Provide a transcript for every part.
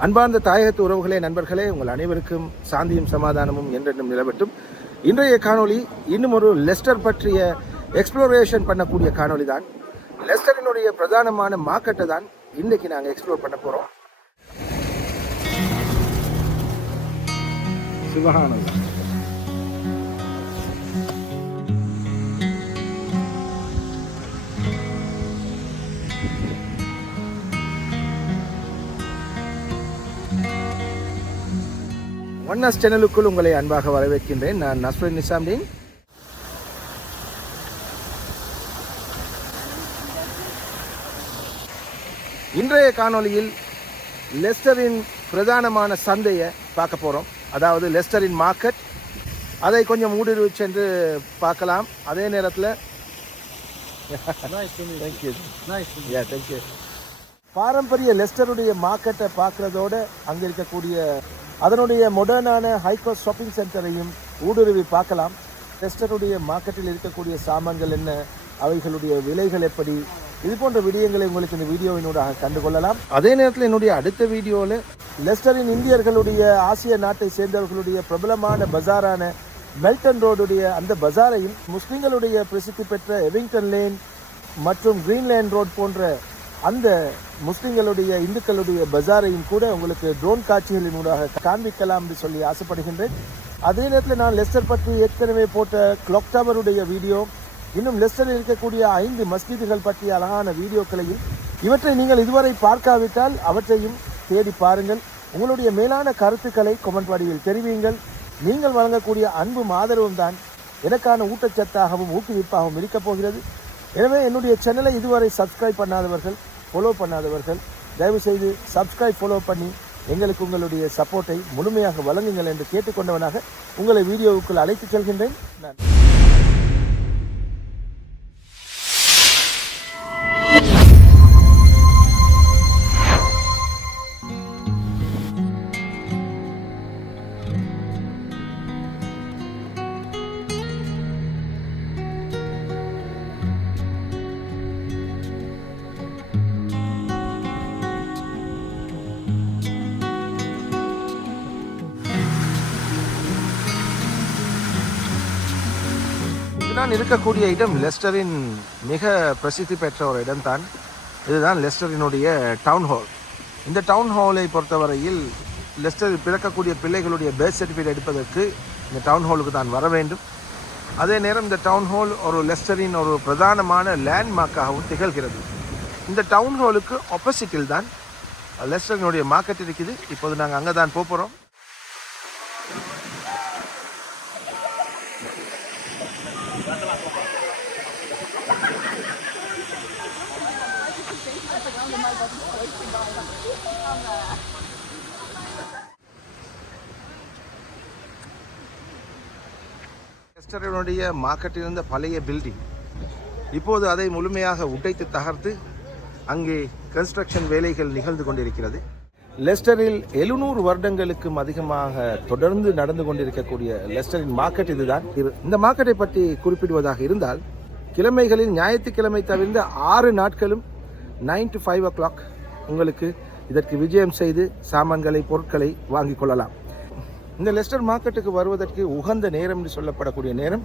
அன்பார்ந்த தாயகத்து உறவுகளே நண்பர்களே உங்கள் அனைவருக்கும் சாந்தியும் சமாதானமும் என்றென்றும் நிலவட்டும். இன்றைய காணொளி இன்னும் ஒரு லெஸ்டர் பற்றிய எக்ஸ்ப்ளோரேஷன் பண்ணக்கூடிய காணொளி தான் லெஸ்டரினுடைய பிரதானமான மார்க்கெட்டை தான் இன்றைக்கு நாங்கள் எக்ஸ்ப்ளோர் பண்ண போகிறோம் சுபஹானல்லாஹ் ஒன்னஸ் சேனலுக்குள் உங்களை அன்பாக வரவேற்கின்றேன். நான் நஸ்ரின் நிசாம்தீன். இன்றைய காணொளியில் லெஸ்டரின் பிரதானமான சந்தையை பார்க்க போகிறோம் அதாவது லெஸ்டரின் மார்க்கெட். அதை கொஞ்சம் ஊடுருவி சென்று பார்க்கலாம். அதே நேரத்தில் பாரம்பரிய லெஸ்டருடைய மார்க்கெட்டை பார்க்குறதோட அங்கே இருக்கக்கூடிய அதனுடைய மொடர்னான ஹைகோஸ் ஷாப்பிங் சென்டரையும் ஊடுருவி பார்க்கலாம். லெஸ்டருடைய மார்க்கெட்டில் இருக்கக்கூடிய சாமான்கள் என்ன அவைகளுடைய விலைகள் எப்படி இது போன்ற விடயங்களை உங்களுக்கு இந்த வீடியோவினூடாக கண்டுகொள்ளலாம். அதே நேரத்தில் என்னுடைய அடுத்த வீடியோவில் லெஸ்டரின் இந்தியர்களுடைய ஆசிய நாட்டை சேர்ந்தவர்களுடைய பிரபலமான பஜாரான மெல்டன் ரோடுடைய அந்த பஜாரையும் முஸ்லிம்களுடைய பிரசித்தி பெற்ற எவிங்டன் லேன் மற்றும் கிரீன்லேண்ட் ரோட் போன்ற அந்த முஸ்லிம்களுடைய இந்துக்களுடைய பஜாரையும் கூட உங்களுக்கு ட்ரோன் காட்சிகளினூடாக காண்பிக்கலாம் என்று சொல்லி ஆசைப்படுகின்றேன். அதே நேரத்தில் நான் லெஸ்டர் பற்றி ஏற்கனவே போட்ட கிளாக் டவருடைய வீடியோ இன்னும் லெஸ்டரில் இருக்கக்கூடிய ஐந்து மஸ்ஜிதுகள் பற்றிய அழகான வீடியோக்களையும் இவற்றை நீங்கள் இதுவரை பார்க்காவிட்டால் அவற்றையும் தேடி பாருங்கள். உங்களுடைய மேலான கருத்துக்களை கொமெண்ட் வடிவில் தெரிவியுங்கள். நீங்கள் வழங்கக்கூடிய அன்பும் ஆதரவும் தான் எனக்கான ஊட்டச்சத்தாகவும் ஊக்குவிப்பாகவும் இருக்கப் போகிறது. எனவே என்னுடைய சேனலை இதுவரை சப்ஸ்கிரைப் பண்ணாதவர்கள் ஃபாலோ பண்ணாதவர்கள் தயவு செய்து சப்ஸ்கிரைப் ஃபாலோ பண்ணி எங்களுக்கு உங்களுடைய சப்போர்ட்டை முழுமையாக வழங்குங்கள் என்று கேட்டுக்கொண்டவனாக உங்களை வீடியோவுக்குள் அழைத்துச் செல்கின்றேன். நான் நான் இருக்கக்கூடிய இடம் லெஸ்டரின் மிக பிரசித்தி பெற்ற ஒரு இடம்தான். இதுதான் லெஸ்டரினுடைய டவுன் ஹால் இந்த டவுன் ஹாலை பொறுத்தவரையில் லெஸ்டர் பிறக்கக்கூடிய பிள்ளைகளுடைய பேர்த் சர்டிஃபிகேட் எடுப்பதற்கு இந்த டவுன் ஹாலுக்கு தான் வர வேண்டும். அதே நேரம் இந்த டவுன் ஹால் ஒரு லெஸ்டரின் ஒரு பிரதானமான லேண்ட்மார்க்காகவும் திகழ்கிறது. இந்த டவுன் ஹாலுக்கு ஆப்போசிட்டில் தான் லெஸ்டரினுடைய மார்க்கெட் இருக்குது. இப்போது நாங்கள் அங்கே தான் போகிறோம் லெஸ்டரினுடைய மார்க்கெட்டில் இருந்த பழைய பில்டிங் இப்போது அதை முழுமையாக உடைத்து தகர்த்து அங்கே கன்ஸ்ட்ரக்ஷன் வேலைகள் நிகழ்ந்து கொண்டிருக்கிறது. லெஸ்டரில் எழுநூறு வருடங்களுக்கும் அதிகமாக தொடர்ந்து நடந்து கொண்டிருக்கக்கூடிய லெஸ்டரின் மார்க்கெட் இதுதான். இது- இந்த மார்க்கெட்டை பற்றி குறிப்பிடுவதாக இருந்தால் கிழமைகளில் ஞாயிற்றுக்கிழமை தவிர்ந்த ஆறு நாட்களும் nine to five o'clock உங்களுக்கு இதற்கு விஜயம் செய்து சாமான்களை பொருட்களை வாங்கிக் கொள்ளலாம். இந்த லெஸ்டர் மார்க்கெட்டுக்கு வருவதற்கு உகந்த நேரம் என்று சொல்லப்படக்கூடிய நேரம்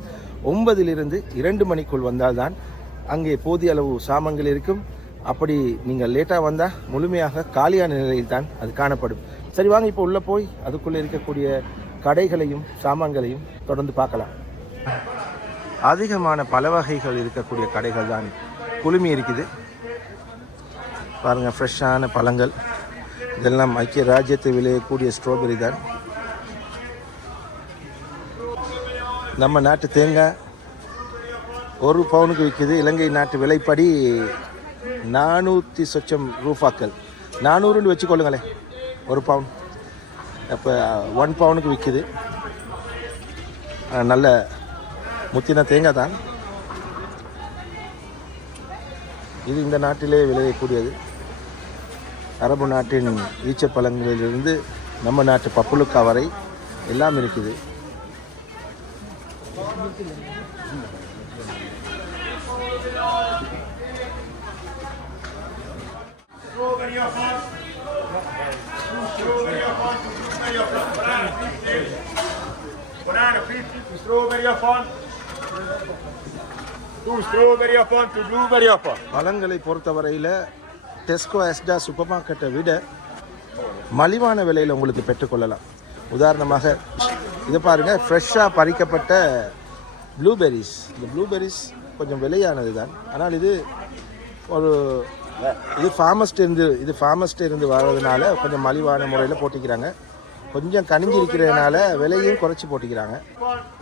ஒன்பதிலிருந்து இரண்டு மணிக்குள் வந்தால்தான் அங்கே போதிய அளவு சாமான்கள் இருக்கும். அப்படி நீங்கள் லேட்டாக வந்தால் முழுமையாக காலியான நிலையில் தான் அது காணப்படும். சரி வாங்க இப்போ உள்ளே போய் அதுக்குள்ளே இருக்கக்கூடிய கடைகளையும் சாமான்களையும் தொடர்ந்து பார்க்கலாம். அதிகமான பல வகைகள் இருக்கக்கூடிய கடைகள் தான் குழுமி இருக்குது. பாருங்கள் ஃப்ரெஷ்ஷான பழங்கள். இதெல்லாம் ஐக்கிய ராஜ்யத்தில் விளையக்கூடிய ஸ்ட்ராபெரி தான். நம்ம நாட்டு தேங்காய் ஒரு பவுனுக்கு விற்கிது. இலங்கை நாட்டு விலைப்படி நானூற்றி சொச்சம் ரூபாக்கள். நானூறுன்னு வச்சுக்கொள்ளுங்களேன் ஒரு பவுன். அப்போ ஒன் பவுனுக்கு விற்கிது. நல்ல முத்தின தேங்காய் தான். இது இந்த நாட்டிலே விளையக்கூடியது. அரபு நாட்டின் ஈச்சப்பழங்களிலிருந்து நம்ம நாட்டு பப்புலுக்கா வரை எல்லாம் இருக்குது. Over பழங்களை பொறுத்தவரையில் டெஸ்கோ எஸ்டா சூப்பர் மார்க்கெட்டை விட மலிவான விலையில் உங்களுக்கு பெற்றுக்கொள்ளலாம் உதாரணமாக இதை பாருங்கள் ஃப்ரெஷ்ஷாக பறிக்கப்பட்ட ப்ளூபெரிஸ் இந்த ப்ளூபெரிஸ் கொஞ்சம் விலையானது தான். ஆனால் இது ஒரு இது ஃபார்மஸ்ட் இருந்து இது ஃபார்மஸ்ட் இருந்து வர்றதுனால கொஞ்சம் மலிவான முறையில் போட்டிக்கிறாங்க. கொஞ்சம் கனிஞ்சு இருக்கிறதுனால விலையும் குறைச்சி போட்டிக்கிறாங்க.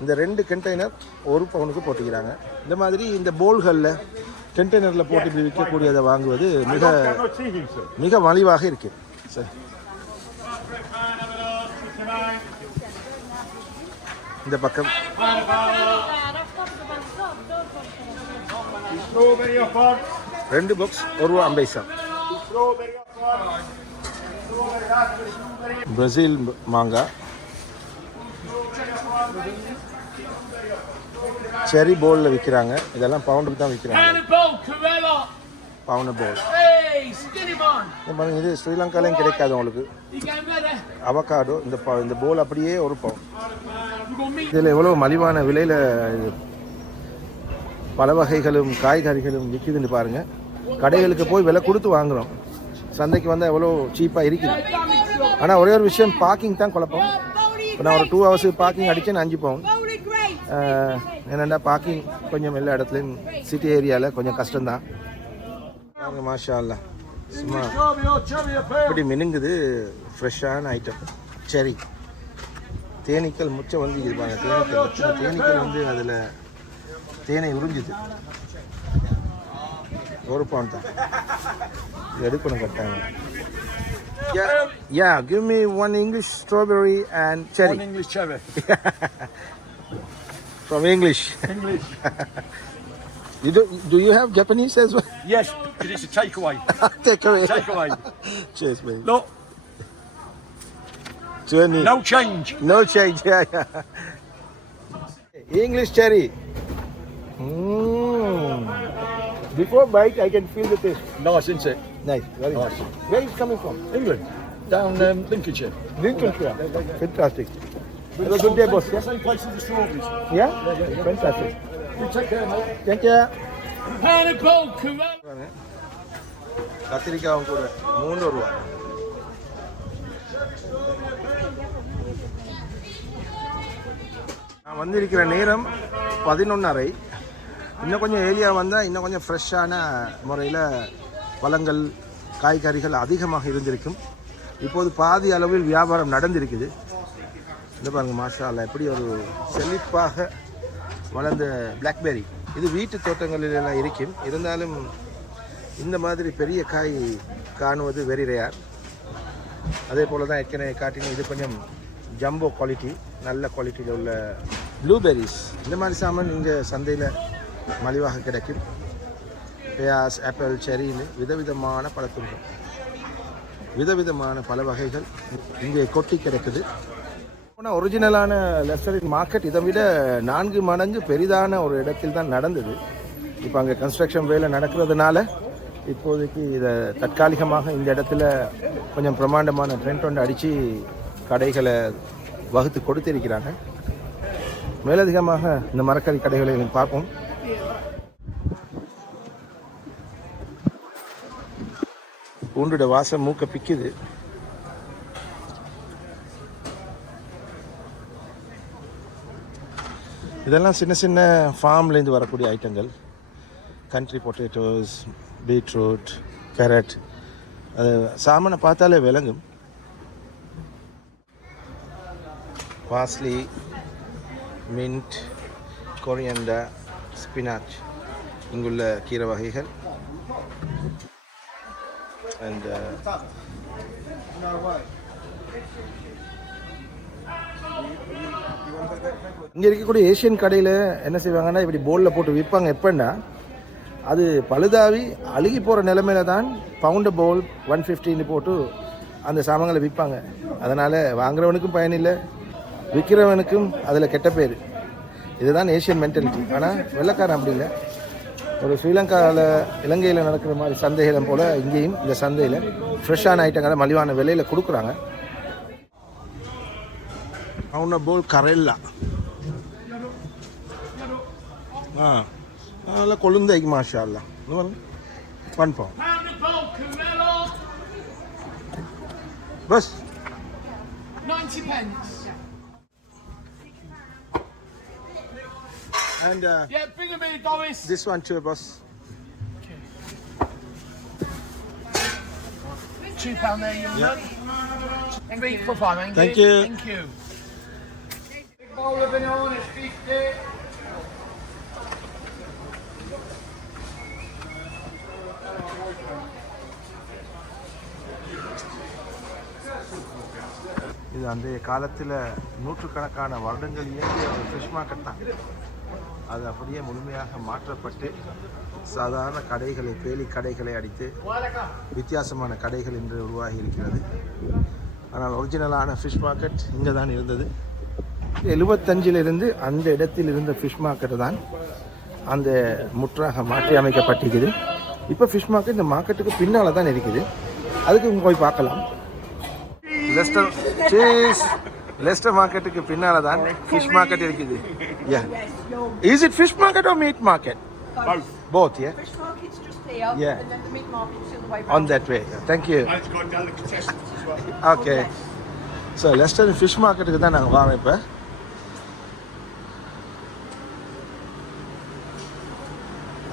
இந்த ரெண்டு கண்டெய்னர் ஒரு பவுனுக்கு போட்டிக்கிறாங்க. இந்த மாதிரி இந்த போல்களில் கண்டெய்னரில் போட்டு விற்கக்கூடியதை வாங்குவது மிக மிக மலிவாக இருக்குது சரி. இந்த பக்கம். ரெண்டு பாக்ஸ் ஒரு ரூபா ஐம்பது சார். பிரேசில் மாங்காய் செரி போலில் விற்கிறாங்க இதெல்லாம் பவுண்டுக்கு தான் விற்கிறாங்க! பவுண்டு போல் பாருங்க இது ஸ்ரீலங்காலையும் கிடைக்காது உங்களுக்கு? அவகாடோ இந்த இந்த போல் அப்படியே ஒரு பவுன். இதில் எவ்வளோ மலிவான விலையில் பல வகைகளும் காய்கறிகளும் விற்கிதுன்னு பாருங்கள் கடைகளுக்கு போய் விலை கொடுத்து வாங்குறோம். சந்தைக்கு வந்தால் எவ்வளோ சீப்பாக இருக்குது. ஆனால் ஒரே ஒரு விஷயம் பார்க்கிங் தான் குழப்பம். இப்போ நான் ஒரு டூ ஹவர்ஸுக்கு பார்க்கிங் அடித்தேன் அஞ்சு பவுன். என்னென்னா பார்க்கிங் கொஞ்சம் எல்லா இடத்துலையும் சிட்டி ஏரியாவில் கொஞ்சம் கஷ்டம்தான். பாருங்க மாஷா அல்லா சும்மா இப்படி மினுங்குது ஃப்ரெஷ்ஷான ஐட்டம் சரி. தேனீக்கள் முச்சை வந்து இது பாருங்க தேனீக்கள் எத்தனை தேனீக்கள் வந்து அதில் தேனை உறிஞ்சுது ஒரு பவுன் தான் இது எடுக்கணும் கட்டாங்க ya give me one English strawberry and cherry One English cherry. From English English. You do, do you have Japanese as well? Yes, because it's a takeaway. Take away. Takeaway. Cheers, mate. Look, Twenty. no change. No change. Yeah, yeah. English cherry. Mm. Before bite, I can feel the taste. Nice, isn't it? Nice. Very nice. Nice. Where is it coming from? England. Down um, Lincolnshire. Lincolnshire. Fantastic. Have a good day, boss. Yeah? Same place as the strawberries. Yeah? Fantastic. You take care, mate. Thank you. Cannonball Corella! கத்திரிக்காயும் கூட மூணு ரூபா நான் வந்திருக்கிற நேரம் பதினொன்னரை. இன்னும் கொஞ்சம் area வந்தால் இன்னும் கொஞ்சம் ஃப்ரெஷ்ஷான முறையில் பழங்கள் காய்கறிகள் அதிகமாக இருந்திருக்கும். இப்போது பாதி அளவில் வியாபாரம் நடந்திருக்குது. இந்த பாருங்க மாஷால எப்படி ஒரு செழிப்பாக வளர்ந்த பிளாக்பெரி இது வீட்டு தோட்டங்களிலெல்லாம் இருக்கும். இருந்தாலும் இந்த மாதிரி பெரிய காய் காணுவது வெரி அதே போல் தான் ஏற்கனவே காட்டின இது கொஞ்சம் ஜம்போ குவாலிட்டி நல்ல குவாலிட்டியில் உள்ள ப்ளூபெரிஸ் இந்த மாதிரி சாமான் இங்கே சந்தையில் மலிவாக கிடைக்கும். பியாஸ் ஆப்பிள் செரின்னு விதவிதமான பழத்துங்கள் விதவிதமான பல வகைகள் இங்கே கொட்டி கிடக்குது. ஆனால் ஒரிஜினலான லெஸ்டரின் மார்க்கெட் இதை விட நான்கு மடங்கு பெரிதான ஒரு இடத்தில் தான் நடந்தது. இப்போ அங்கே கன்ஸ்ட்ரக்ஷன் வேலை நடக்கிறதுனால இப்போதைக்கு இதை தற்காலிகமாக இந்த இடத்துல கொஞ்சம் பிரமாண்டமான ட்ரெண்ட் ஒன்று அடித்து கடைகளை வகுத்து கொடுத்திருக்கிறாங்க மேலதிகமாக இந்த மரக்கறி கடைகளை பார்ப்போம். பூண்டோட வாசம் மூக்க பிக்குது இதெல்லாம் சின்ன சின்ன ஃபார்ம்லேருந்து வரக்கூடிய ஐட்டங்கள். கண்ட்ரி பொட்டேட்டோஸ் பீட்ரூட் கேரட் அது சாமனை பார்த்தாலே விளங்கும். பாஸ்லி மின்ட் கொரியண்டா ஸ்பினாச் இங்குள்ள கீரை வகைகள். அண்ட் uh, இங்கே இருக்கக்கூடிய ஏஷியன் கடையில் என்ன செய்வாங்கன்னா இப்படி போலில் போட்டு விற்பாங்க எப்படின்னா அது பழுதாவி அழுகி போகிற நிலமையில தான் பவுண்டு போல் ஒன் ஃபிஃப்டின்னு போட்டு அந்த சாமான்களை விற்பாங்க. அதனால் வாங்குறவனுக்கும் பயனில்லை விற்கிறவனுக்கும் அதில் கெட்ட பேர். இதுதான் ஏஷியன் மென்டாலிட்டி ஆனால் வெள்ளைக்காரன் அப்படி இல்லை. ஒரு ஸ்ரீலங்காவில் இலங்கையில் நடக்கிற மாதிரி சந்தைகளை போல் இங்கேயும் இந்த சந்தையில் ஃப்ரெஷ்ஷான ஐட்டங்களை மலிவான விலையில் கொடுக்குறாங்க. அவனை போல் கரெல்லா ஆ நல்லா கொழுந்தைக்கு மாஷா bulk Carmelo. பஸ் 90 pence. And Yeah, bring them in, Doris. This one two bus Two pound there, young man. Three for five, thank, Thank you. you. Thank you. Big bowl of bananas, 50. இது அந்த காலத்தில் நூற்றுக்கணக்கான வருடங்கள் இயங்கிய ஒரு fish market தான் அது அப்படியே முழுமையாக மாற்றப்பட்டு சாதாரண கடைகளை பேலி கடைகளை அடித்து வித்தியாசமான கடைகள் இன்று உருவாகி இருக்கிறது ஆனால் ஒரிஜினலான ஃபிஷ் மார்க்கெட் இங்கே தான் இருந்தது. எழுபத்தஞ்சிலிருந்து அந்த இடத்தில் இருந்த ஃபிஷ் மார்க்கெட் தான் அந்த முற்றாக மாற்றி அமைக்கப்பட்டிருக்குது. இப்போ ஃபிஷ் மார்க்கெட் இந்த மார்க்கெட்டுக்கு பின்னால் தான் இருக்குது. அதுக்கு போய் பார்க்கலாம். லெஸ்டர் சீஸ் லெஸ்டர் மார்க்கெட்டுக்கு பின்னால தான் ஃபிஷ் மார்க்கெட் இருக்குது. Yeah is it fish market or meat market Both. Both yeah Fish market's just here, Yeah. and then the meat market's the other way. On. That way thank you And it's got delicatessens as well. Okay so Leicester fish மார்க்கெட்டுக்கு தான் நாங்கள் வாரோம் இப்போ.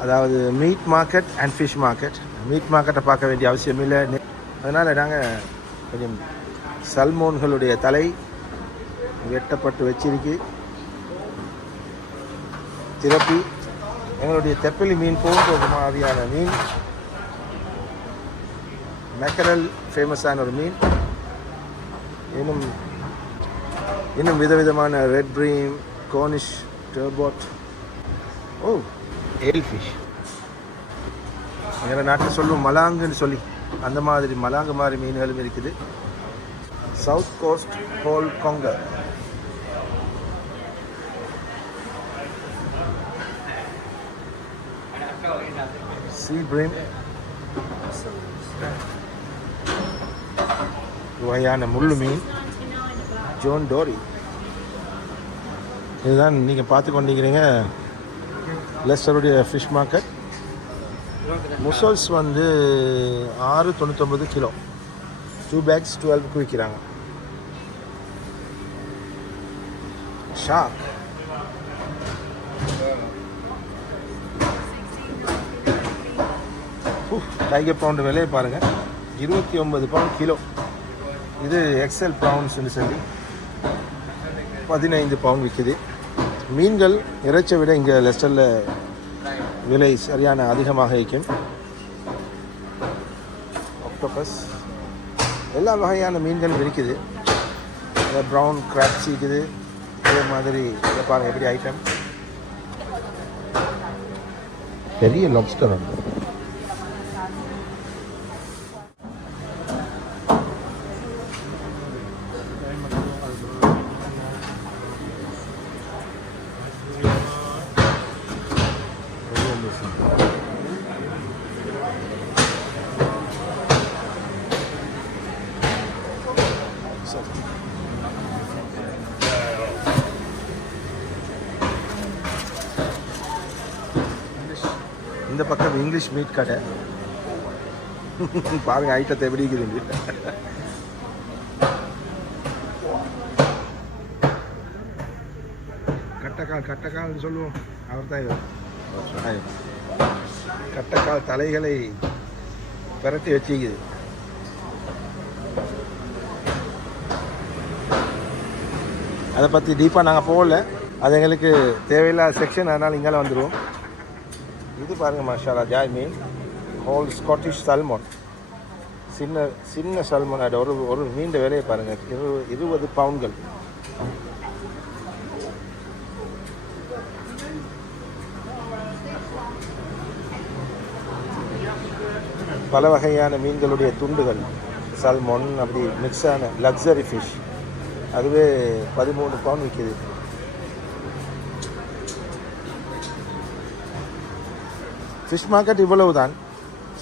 அதாவது meat market and fish market meat மார்க்கெட்டை பார்க்க வேண்டிய அவசியம் இல்லை அதனால் நாங்கள் கொஞ்சம் சல்மோன்களுடைய தலை வெட்டப்பட்டு வச்சிருக்கு. திரப்பி எங்களுடைய தெப்பலி மீன் போன்ற மாதிரியான மீன். மெக்கரல் ஃபேமஸான ஒரு மீன். இன்னும் இன்னும் விதவிதமான ரெட் ப்ரீம் கோனிஷ் டர்பாட். ஓ ஏல் ஃபிஷ். எங்கள் நாட்டில் சொல்லும் மலாங்குன்னு சொல்லி அந்த மாதிரி மலாங்கு மாதிரி மீன்களும் இருக்குது. South coast whole conger. See brim வகையான முள்ளு மீன் ஜோன் டோரி இதுதான் நீங்கள் பார்த்து கொண்டிருக்கிறீங்க. லெஸ்டருடைய ஃபிஷ் மார்க்கெட் முசல்ஸ் வந்து ஆறு தொண்ணூத்தொம்பது கிலோ. டூ பேக்ஸ் டுவெல்வுக்கு விற்கிறாங்க. ஷார்க் டைகர் பவுண்டு விலையை பாருங்கள் இருபத்தி ஒன்பது பவுண்ட் கிலோ. இது எக்ஸல் ப்ரௌன்ஸ்னு சொல்லி பதினைந்து பவுன் விற்கிது மீன்கள் இறைச்சை விட இங்கே லெஸ்டரில் விலை சரியான அதிகமாக இருக்கும். ஆக்டோபஸ் எல்லா வகையான மீன்களும் இருக்குது ப்ரௌன் கிராப்ஸ் இருக்குது அதே மாதிரி இதை எப்படி ஐட்டம் பெரிய லாப்ஸ்டர் உண்டு இந்த பக்கம் இங்கிலீஷ் மீட் கடை பாருங்க ஐட்டத்தை எப்படி இருக்குது கட்டக்கால் கட்டக்கால்னு சொல்லுவோம் அவர் தான் இவர் கட்டக்கால் தலைகளை பரட்டி வச்சுக்குது அதை பற்றி டீப்பாக நாங்கள் போகல அது எங்களுக்கு தேவையில்லாத செக்ஷன் அதனால் இங்கே வந்துடுவோம் இது பாருங்க மஷாலா ஜாய் மீன். ஹோல் ஸ்காட்டிஷ் சல்மோன் சின்ன சின்ன சல்மோன் அது ஒரு ஒரு மீண்ட விலையை பாருங்கள் இரு இருபது பவுன்கள் பல வகையான மீன்களுடைய துண்டுகள். சல்மோன் அப்படி மிக்ஸான லக்ஸரி ஃபிஷ் அதுவே பதிமூணு பவுன் விற்கிது ஃபிஷ் மார்க்கெட் இவ்வளவு தான்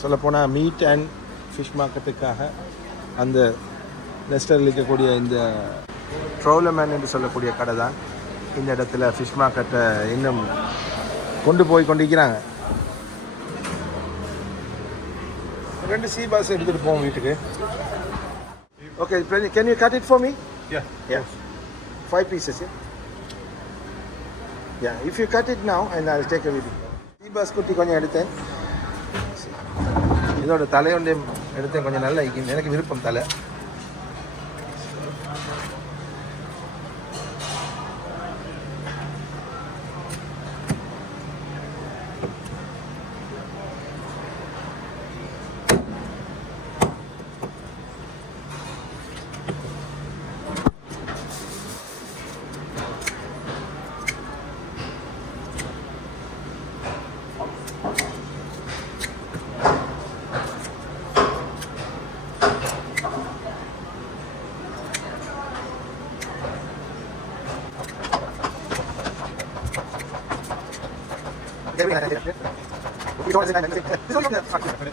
சொல்லப்போனால் மீட் அண்ட் ஃபிஷ் மார்க்கெட்டுக்காக அந்த லெஸ்டரில் இருக்கக்கூடிய இந்த ட்ரோலமேன் என்று சொல்லக்கூடிய கடை தான் இந்த இடத்துல ஃபிஷ் மார்க்கெட்டை இன்னும் கொண்டு போய் கொண்டிருக்கிறாங்க ரெண்டு சி பாஸ் எடுத்துகிட்டு போவோம் வீட்டுக்கு okay can you cut it for me Yeah. Yeah. Five pieces, yeah? Yeah, if you cut it now, and I'll பஸ் குட்டி கொஞ்சம் எடுத்தேன். இதோட தலையொண்டையும் எடுத்தேன் கொஞ்சம் நல்லா இருக்கும் எனக்கு விருப்பம் தலை.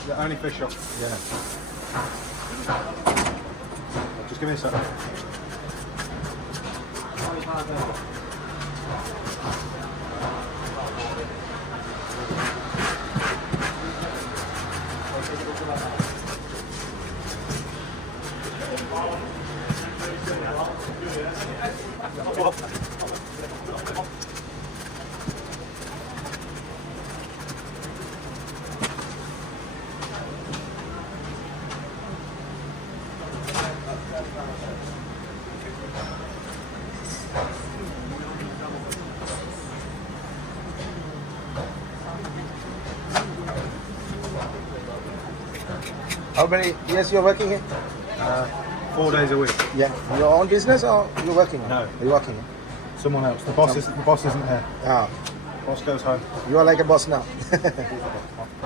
The only fish shop. Yeah. Just give me a second. How many years you're working here? Uh, four days a week. Yeah. Your own business or you're working? No. Are You're working. Someone else. The boss isn't. The boss isn't here. Ah, Boss goes home. you are like a boss now.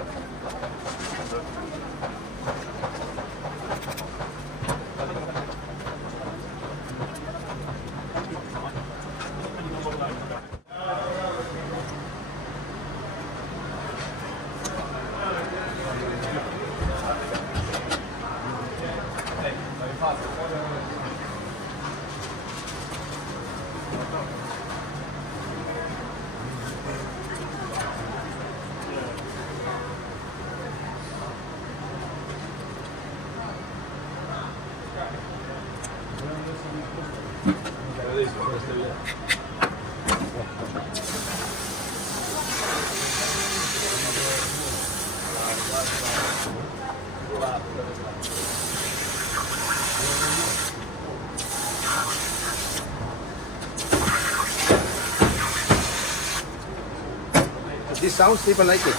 sounds people like it.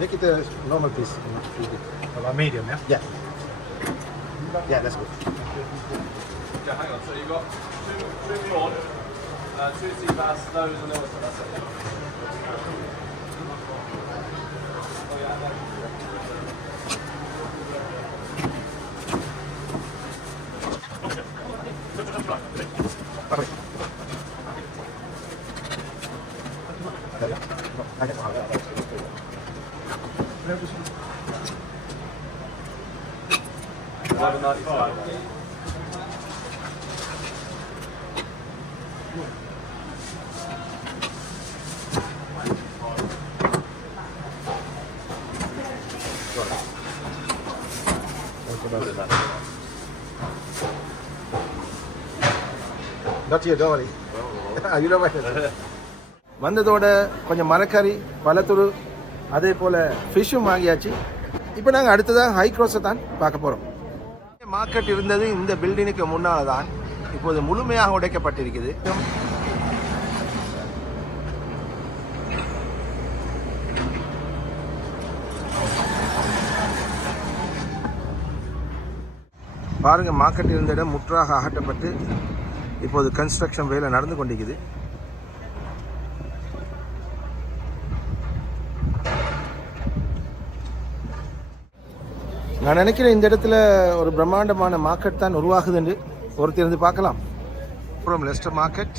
Make it a normal piece. Like medium, yeah. Yeah. Yeah, that's good. Yeah, hang on. So you've got two, two prawn, uh, two sea bass, those, and then what's that's it. Yeah? Not here, don't you வந்ததோட கொஞ்சம் மரக்கறி பழத்துரு அதே போல் ஃபிஷ்ஷும் வாங்கியாச்சு. இப்போ நாங்கள் அடுத்ததாக high க்ரோஸை தான் பார்க்க போகிறோம் மார்க்கெட் இருந்தது இந்த பில்டிங்குக்கு முன்னால் தான் இப்போது முழுமையாக உடைக்கப்பட்டிருக்குது. பாருங்கள் மார்க்கெட் இருந்த இடம் முற்றாக அகற்றப்பட்டு இப்போது கன்ஸ்ட்ரக்ஷன் வேலை நடந்து கொண்டிருக்குது. நான் நினைக்கிறேன் இந்த இடத்துல ஒரு பிரம்மாண்டமான மார்க்கெட் தான் உருவாகுதுன்னு ஒருத்தர் இருந்து பார்க்கலாம். அப்புறம் லெஸ்டர் மார்க்கெட்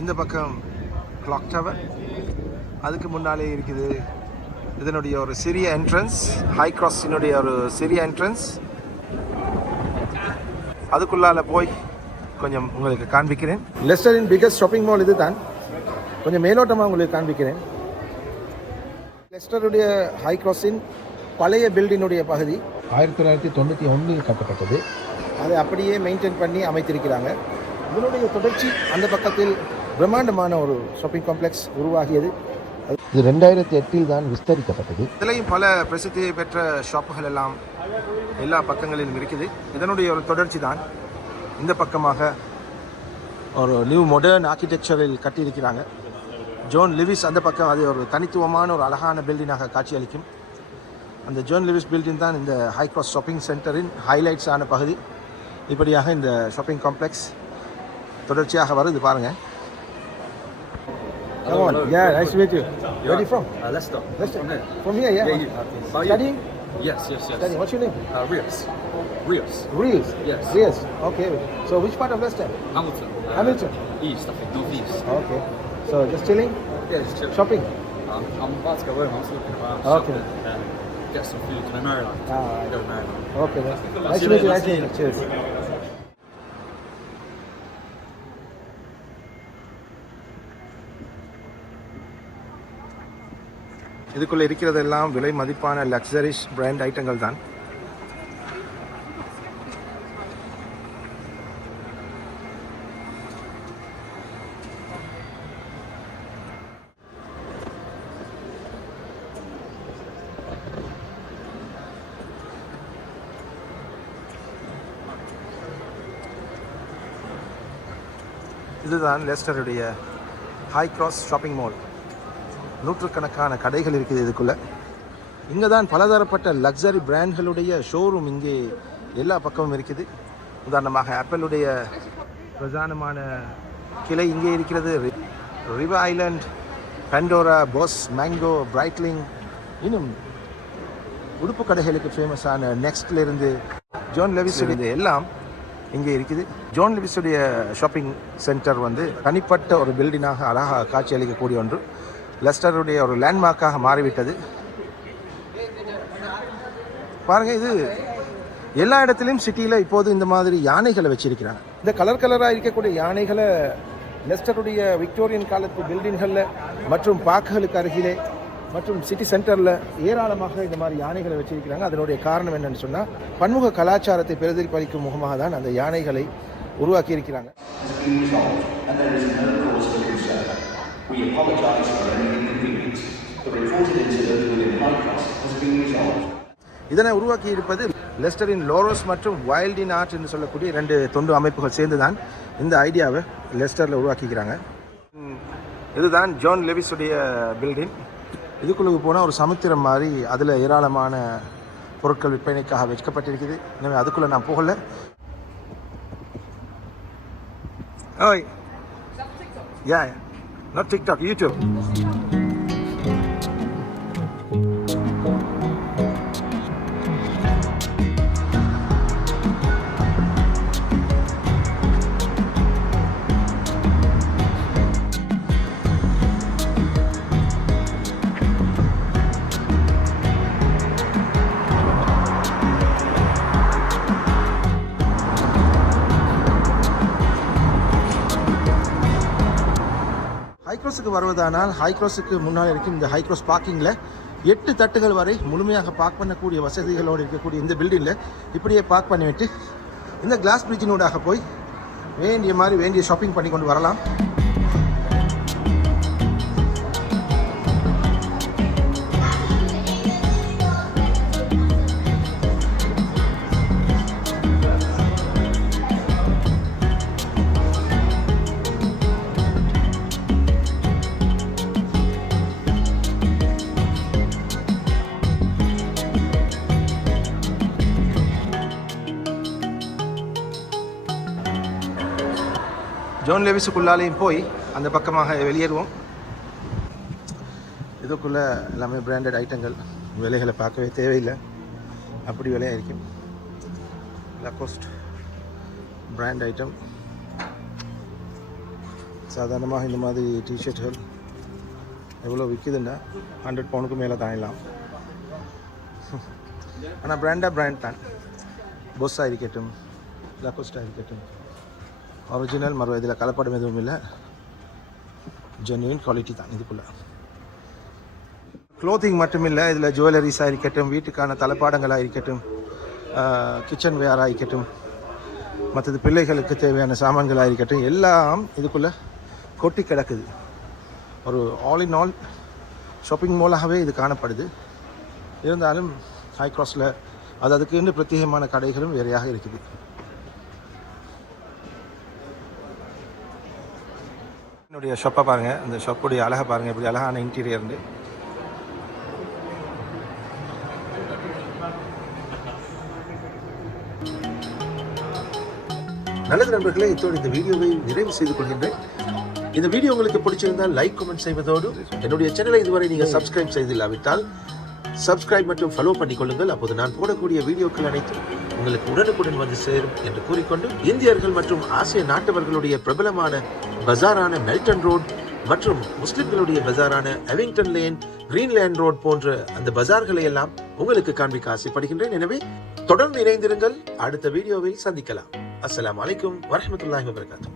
இந்த பக்கம் கிளாக் டவர் அதுக்கு முன்னாலே இருக்குது இதனுடைய ஒரு சிறிய என்ட்ரன்ஸ் ஹை கிராஸினுடைய ஒரு சிறிய என்ட்ரன்ஸ் அதுக்குள்ளால போய் கொஞ்சம் உங்களுக்கு காண்பிக்கிறேன். லெஸ்டரின் பிகஸ்ட் ஷாப்பிங் மால் இது தான் கொஞ்சம் மேலோட்டமாக உங்களுக்கு காண்பிக்கிறேன். லெஸ்டருடைய ஹை கிராஸின் பழைய பில்டினுடைய பகுதி. ஆயிரத்தி தொள்ளாயிரத்தி தொண்ணூற்றி ஒன்றில் கட்டப்பட்டது. அதை அப்படியே மெயின்டைன் பண்ணி அமைத்திருக்கிறாங்க. இதனுடைய தொடர்ச்சி அந்த பக்கத்தில் பிரம்மாண்டமான ஒரு ஷாப்பிங் காம்ப்ளெக்ஸ் உருவாகியது. இது ரெண்டாயிரத்தி எட்டில் தான் விஸ்தரிக்கப்பட்டது. இதுலேயும் பல பிரசித்தி பெற்ற ஷாப்புகள் எல்லாம் எல்லா பக்கங்களிலும் இருக்குது. இதனுடைய ஒரு தொடர்ச்சி தான் இந்த பக்கமாக ஒரு நியூ மாடர்ன் ஆர்கிடெக்சரில் கட்டியிருக்கிறாங்க ஜோன் லிவிஸ் அந்த பக்கம் அது ஒரு தனித்துவமான ஒரு அழகான பில்டிங்காக காட்சியளிக்கும் அந்த ஜோன் லிவிஸ் பில்டிங் தான் இந்த ஹை கிராஸ் ஷாப்பிங் சென்டரின் ஹைலைட்ஸ் ஆன பகுதி இப்படியாக இந்த ஷாப்பிங் காம்ப்ளெக்ஸ் தொடர்ச்சியாக வருது பாருங்கள் Come on. Yeah, nice to meet you. Where are you from? Uh, Leicester. Leicester. From. From here, yeah. Yeah, you. Yes, yes, yes. Studying. What's your name? Uh, Rios. Rios. Reels. Yes. Reels. Okay. So which part of Leicester? Hamilton. Uh, Hamilton. East, I think. North East. Okay. So just chilling, Yeah, just chill. shopping. Um, I'm about to go home. I'm just looking around. Okay. Shopping, um, get some food. Can I Maryland? Ah, Go to Maryland. Okay. Then. I'll Nice see to you meet you. later. Nice to meet you. Cheers. இதுக்குள்ள இருக்கிறதெல்லாம் விலை மதிப்பான luxuries brand ஐட்டங்கள் தான் இதுதான் லெஸ்டருடைய Highcross shopping mall நூற்றுக்கணக்கான கடைகள் இருக்குது இதுக்குள்ளே. இங்கே தான் பலதரப்பட்ட லக்ஸரி பிராண்ட்களுடைய ஷோரூம் இங்கே எல்லா பக்கமும் இருக்குது. உதாரணமாக ஆப்பிளுடைய பிரதானமான கிளை இங்கே இருக்கிறது. River island Pandora Boss Mango Breitling இன்னும் உடுப்பு கடைகளுக்கு ஃபேமஸான நெக்ஸ்ட்லேருந்து ஜோன் லெவிஸ் இருந்து எல்லாம் இங்கே இருக்குது. ஜோன் லெவிஸுடைய ஷாப்பிங் சென்டர் வந்து தனிப்பட்ட ஒரு பில்டிங்காக அழகாக காட்சியளிக்கக்கூடிய ஒன்று. லெஸ்டருடைய ஒரு லேண்ட்மார்க்காக மாறிவிட்டது. பாருங்கள் இது எல்லா இடத்துலையும் சிட்டியில் இப்போது இந்த மாதிரி யானைகளை வச்சிருக்கிறாங்க. இந்த கலர் கலராக இருக்கக்கூடிய யானைகளை லெஸ்டருடைய விக்டோரியன் காலத்து பில்டிங்களில் மற்றும் பார்க்குகளுக்கு அருகிலே மற்றும் சிட்டி சென்டரில் ஏராளமாக இந்த மாதிரி யானைகளை வச்சிருக்கிறாங்க. அதனுடைய காரணம் என்னன்னு சொன்னால் பன்முக கலாச்சாரத்தை பிரதிபலிக்கும் முகமாக தான் அந்த யானைகளை உருவாக்கி இருக்கிறாங்க. இதனை உருவாக்கி இருப்பது லெஸ்டரின் லோரோஸ் மற்றும் வைல்டின் ஆர்ட் என்று சொல்லக்கூடிய ரெண்டு தொண்டு அமைப்புகள் சேர்ந்து தான் இந்த ஐடியாவை லெஸ்டரில் உருவாக்கிக்கிறாங்க. இதுதான் ஜான் லெவிஸுடைய பில்டிங் இதுக்குள்ளுக்கு போனால் ஒரு சமுத்திரம் மாதிரி அதில் ஏராளமான பொருட்கள் விற்பனைக்காக வைக்கப்பட்டிருக்குது. எனவே அதுக்குள்ளே நான் போகலை. ஓய். யா நாட் டிக்டாக் யூடியூப் ஹைக்ரோஸுக்கு ஹைக்ரோஸுக்கு முன்னால் இருக்கும் இந்த ஹைக்ரோஸ் பார்க்கிங்கில் எட்டு தட்டுகள் வரை முழுமையாக பார்க் பண்ணக்கூடிய வசதிகளோடு இருக்கக்கூடிய இந்த பில்டிங்கில் இப்படியே பார்க் பண்ணிவிட்டு இந்த கிளாஸ் பிரிட்ஜினூடாக போய் வேண்டிய மாதிரி வேண்டிய ஷாப்பிங் பண்ணி கொண்டு வரலாம். ஜோன் லெவிஸுக்குள்ளாலேயும் போய் அந்த பக்கமாக வெளியேறுவோம். இதுக்குள்ளே எல்லாமே பிராண்டட் ஐட்டங்கள் விலைகளை பார்க்கவே தேவையில்லை. அப்படி விலையாக இருக்கும் லக்கோஸ்ட் பிராண்ட் ஐட்டம் சாதாரணமாக இந்த மாதிரி டிஷர்ட்கள் எவ்வளோ விற்கிதுன்னா ஹண்ட்ரட் பவுனுக்கு மேலே தாங்கலாம் ஆனால் பிராண்டாக பிராண்ட் தான். பொஸ்ஸாக இருக்கட்டும் லக்கோஸ்டாக இருக்கட்டும். ஒரிஜினல் மறு இதில் கலப்படம் எதுவும் இல்லை. ஜென்யூன் குவாலிட்டி தான் இதுக்குள்ளே. க்ளோத்திங் மட்டுமில்லை இதில் ஜுவல்லரிஸாக இருக்கட்டும் வீட்டுக்கான தளபாடங்களாக இருக்கட்டும் கிச்சன் வேராக இருக்கட்டும் மற்றது பிள்ளைகளுக்கு தேவையான சாமான்களாக இருக்கட்டும் எல்லாம் இதுக்குள்ளே கொட்டி கிடக்குது. ஒரு ஆல் இன் ஆல் ஷாப்பிங் மாலாகவே இது காணப்படுது. இருந்தாலும் ஹை கிராஸில் அது அதுக்கு இன்னும் பிரத்யேகமான கடைகளும் வேறையாக இருக்குது. என்னுடைய ஷாப்பை பாருங்கள் அந்த ஷாப்புடைய அழகை பாருங்கள் இப்படி அழகான இன்டீரியர்ந்து நல்லது நண்பர்களே இத்தோடு இந்த வீடியோவை நிறைவு செய்து கொள்கின்றேன். இந்த வீடியோ உங்களுக்கு பிடிச்சிருந்தால் லைக் கமெண்ட் செய்வதோடு என்னுடைய சேனலை இதுவரை நீங்கள் சப்ஸ்கிரைப் செய்தில்லாவிட்டால் சப்ஸ்கிரைப் மற்றும் ஃபாலோ பண்ணிக்கொள்ளுங்கள் அப்போது நான் போடக்கூடிய வீடியோக்கள் அனைத்தும் உங்களுக்கு உடனுக்குடன் வந்து சேரும் என்று கூறிக்கொண்டு இந்தியர்கள் மற்றும் ஆசிய நாட்டவர்களுடைய பிரபலமான பஜாரான மெல்டன் ரோட் மற்றும் முஸ்லிம்களுடைய பஜாரான எவிங்டன் லேன் கிரீன்லேண்ட் ரோட் போன்ற அந்த பஜார்களை எல்லாம் உங்களுக்கு காண்பிக்க ஆசைப்படுகின்றேன். எனவே தொடர்ந்து இணைந்திருங்கள். அடுத்த வீடியோவில் சந்திக்கலாம். அஸ்லாம் அலைக்கும் வரஹ்மத்துல்லாஹி வபரகாத்தூ